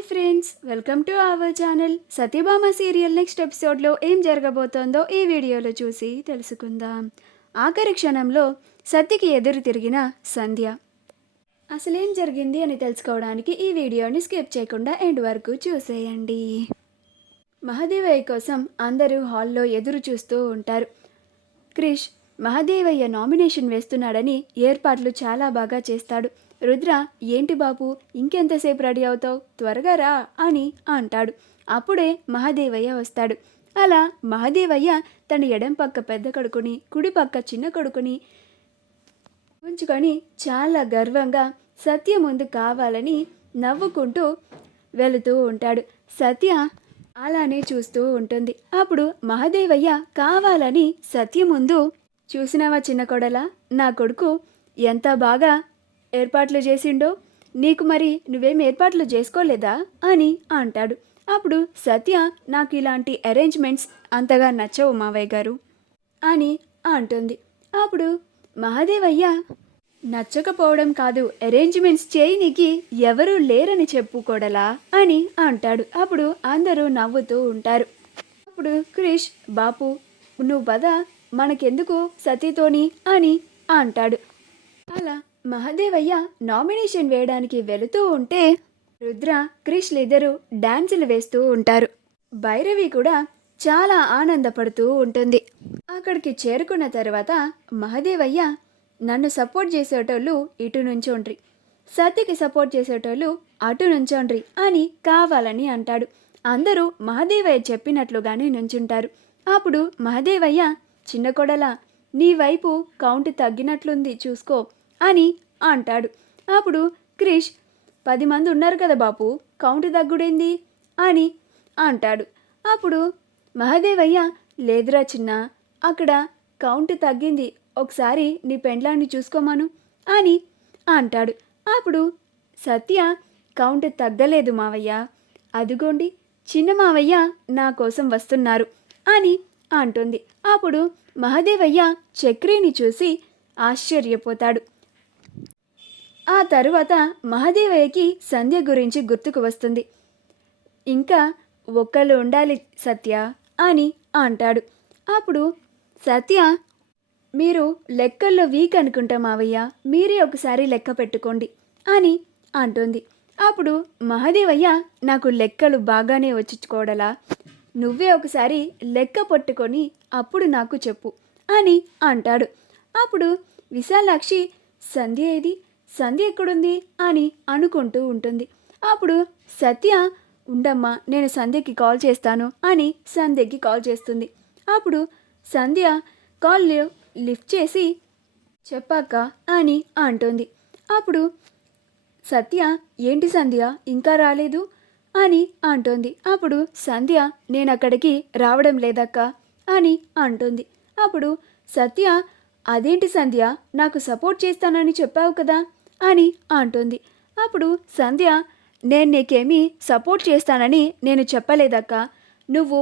Hi friends, welcome to our channel. Satyabhama serial next ఎపిసోడ్లో ఏం జరగబోతోందో ఈ వీడియోలో చూసి తెలుసుకుందాం. ఆఖరి క్షణంలో సత్యకి ఎదురు తిరిగిన సంధ్య. అసలేం జరిగింది అని తెలుసుకోవడానికి ఈ వీడియోని స్కిప్ చేయకుండా ఎండ్ వరకు చూసేయండి. మహదేవయ్య కోసం అందరూ హాల్లో ఎదురు చూస్తూ ఉంటారు. క్రిష్ మహదేవయ్య నామినేషన్ వేస్తున్నాడని ఏర్పాట్లు చాలా బాగా చేస్తాడు. రుద్ర, ఏంటి బాబు ఇంకెంతసేపు రెడీ అవుతావు, త్వరగా రా అని అంటాడు. అప్పుడే మహదేవయ్య వస్తాడు. అలా మహదేవయ్య తన ఎడం పక్క పెద్ద కొడుకుని, కుడి పక్క చిన్న కొడుకుని ఉంచుకొని చాలా గర్వంగా సత్య ముందు కావాలని నవ్వుకుంటూ వెళుతూ ఉంటాడు. సత్య అలానే చూస్తూ ఉంటుంది. అప్పుడు మహదేవయ్య కావాలని సత్య ముందు, చూసినావా చిన్న కొడలా, నా కొడుకు ఎంత బాగా ఏర్పాట్లు చేసిండో, నీకు మరి నువ్వేం ఏర్పాట్లు చేసుకోలేదా అని అంటాడు. అప్పుడు సత్య, నాకు ఇలాంటి అరేంజ్మెంట్స్ అంతగా నచ్చవు మావయ్య గారు అని అంటుంది. అప్పుడు మహదేవయ్య, నచ్చకపోవడం కాదు, అరేంజ్మెంట్స్ చేయనీకి ఎవరూ లేరని చెప్పుకోడలా అని అంటాడు. అప్పుడు అందరూ నవ్వుతూ ఉంటారు. అప్పుడు క్రిష్, బాపు నువ్వు పద, మనకెందుకు సతీతోని అని అంటాడు. అలా మహదేవయ్య నామినేషన్ వేయడానికి వెళుతూ ఉంటే రుద్ర, క్రిష్లు ఇద్దరు డాన్సులు వేస్తూ ఉంటారు. భైరవి కూడా చాలా ఆనందపడుతూ ఉంటుంది. అక్కడికి చేరుకున్న తర్వాత మహదేవయ్య, నన్ను సపోర్ట్ చేసేటోళ్ళు ఇటు నుంచోండ్రి, సతీకి సపోర్ట్ చేసేటోళ్ళు అటు నుంచోండ్రి అని కావాలని అంటాడు. అందరూ మహదేవయ్య చెప్పినట్లుగానే నుంచుంటారు. అప్పుడు మహదేవయ్య, చిన్న కొడల, నీ వైపు కౌంట్ తగ్గినట్లుంది చూసుకో అని అంటాడు. అప్పుడు క్రిష్, 10 మంది ఉన్నారు కదా బాపు, కౌంట్ తగ్గుడేంది అని అంటాడు. అప్పుడు మహదేవయ్య, లేదురా చిన్న, అక్కడ కౌంట్ తగ్గింది, ఒకసారి నీ పెండ్లాన్ని చూసుకోమను అని అంటాడు. అప్పుడు సత్య, కౌంట్ తగ్గలేదు మావయ్య, అదిగోండి చిన్న మావయ్య నా కోసం వస్తున్నారు అని అంటుంది. అప్పుడు మహదేవయ్య చక్రిని చూసి ఆశ్చర్యపోతాడు. ఆ తరువాత మహదేవయ్యకి సంధ్య గురించి గుర్తుకు వస్తుంది. ఇంకా ఒక్కళ్ళు ఉండాలి సత్య అని అంటాడు. అప్పుడు సత్య, మీరు లెక్కల్లో వీక్ అనుకుంటా మావయ్య, మీరే ఒకసారి లెక్క పెట్టుకోండి అని అంటుంది. అప్పుడు మహదేవయ్య, నాకు లెక్కలు బాగానే వచ్చికోడలా, నువ్వే ఒకసారి లెక్క పట్టుకొని అప్పుడు నాకు చెప్పు అని అంటాడు. అప్పుడు విశాలాక్షి, సంధ్య ఏది, సంధ్య ఎక్కడుంది అని అనుకుంటూ ఉంటుంది. అప్పుడు సత్య, ఉండమ్మా నేను సంధ్యకి కాల్ చేస్తాను అని సంధ్యకి కాల్ చేస్తుంది. అప్పుడు సంధ్య కాల్ లిఫ్ట్ చేసి, చెప్పాక అని అంటుంది. అప్పుడు సత్య, ఏంటి సంధ్య ఇంకా రాలేదు అని అంటుంది. అప్పుడు సంధ్య, నేను అక్కడికి రావడం లేదక్క అని అంటుంది. అప్పుడు సత్య, అదేంటి సంధ్య, నాకు సపోర్ట్ చేస్తానని చెప్పావు కదా అని అంటుంది. అప్పుడు సంధ్య, నేను నీకేమీ సపోర్ట్ చేస్తానని నేను చెప్పలేదక్క, నువ్వు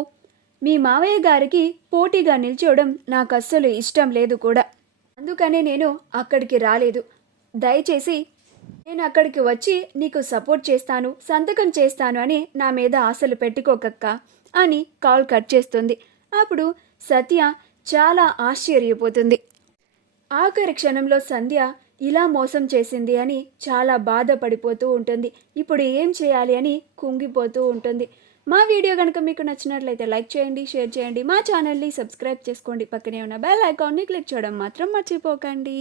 మీ మావయ్య గారికి పోటీగా నిల్చోవడం నాకు అస్సలు ఇష్టం లేదు కూడా, అందుకనే నేను అక్కడికి రాలేదు. దయచేసి నేను అక్కడికి వచ్చి నీకు సపోర్ట్ చేస్తాను, సంతకం చేస్తాను అని నా మీద ఆశలు పెట్టుకోకక్క అని కాల్ కట్ చేస్తుంది. అప్పుడు సత్య చాలా ఆశ్చర్యపోతుంది. ఆఖరి క్షణంలో సంధ్య ఇలా మోసం చేసింది అని చాలా బాధపడిపోతూ ఉంటుంది. ఇప్పుడు ఏం చేయాలి అని కుంగిపోతూ ఉంటుంది. మా వీడియో కనుక మీకు నచ్చినట్లయితే లైక్ చేయండి, షేర్ చేయండి, మా ఛానల్ని సబ్స్క్రైబ్ చేసుకోండి, పక్కనే ఉన్న బెల్ ఐకాన్ని క్లిక్ చేయడం మాత్రం మర్చిపోకండి.